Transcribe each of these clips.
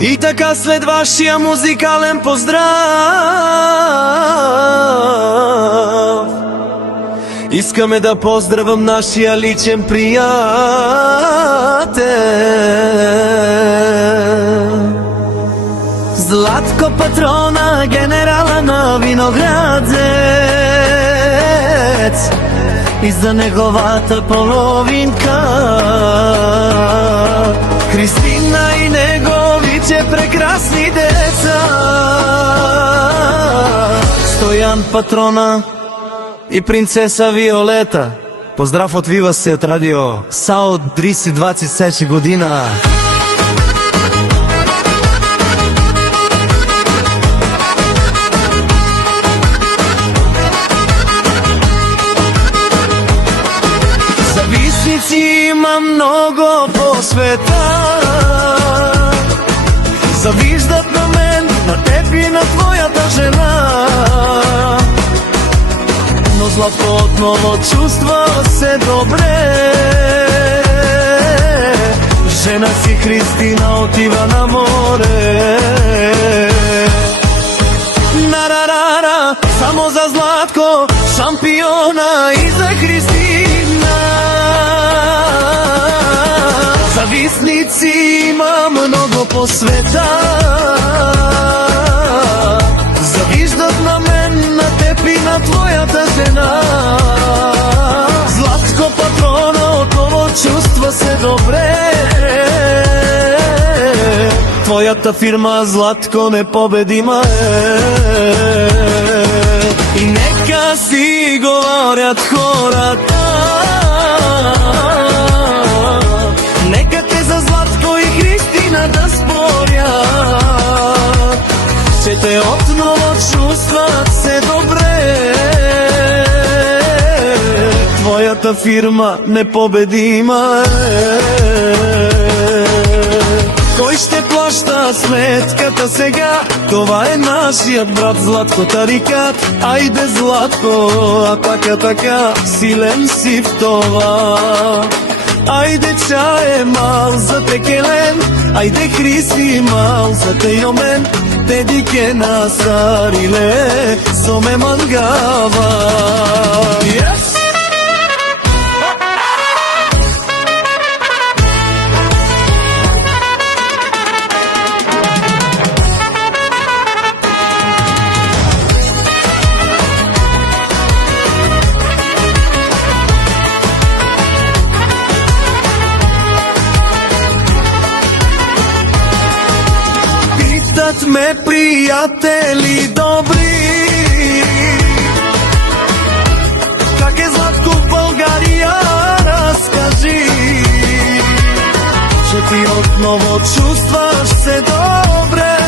И така след вашия музикален поздрав искаме да поздравам нашия личен приятел Златко патрона, генерала на Виноградец и за неговата половинка Христина и неговите прекрасни деца Стоян патрона и принцеса Виолета. Поздрав од Вива се од радио САО 30-27 година. Зависници има много по света, завиждат на мен, на теб и на твоята жена. Но Златко отново чувства се добре. Жена си Христина отива на море. Нарарара, само за Златко, шампиона и за Христина. Зависници има много по света, завиждат на мен, на теб и на твоята жена. Златко патрона отново чувства се добре. Твоята фирма Златко непобедима е. И нека си говорят хората, нека те за Златко и Христина да спорят, че те отново чувстват се добре. Твоята фирма непобедима е. Кой ще плаща сметката сега? Това е нашият брат Златко Тарикат. Айде Златко, а така силен си в това. Айде чае мал за текелен, айде Хриси мал за тейомен. Теди ке насариле, соме мангава. Yes! Питат ме приятели добри, как е Златко в България, разкажи, че ти отново чувстваш се добре.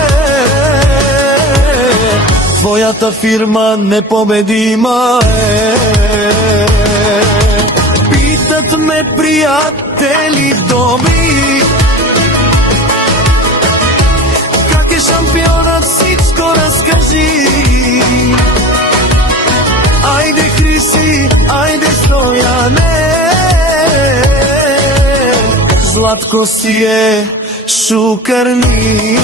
Твоята фирма непобедима е. Питат ме приятели добри, шампионът, всичко разкажи. Айде Хриси, айде Стояне, Златко си е шукърни.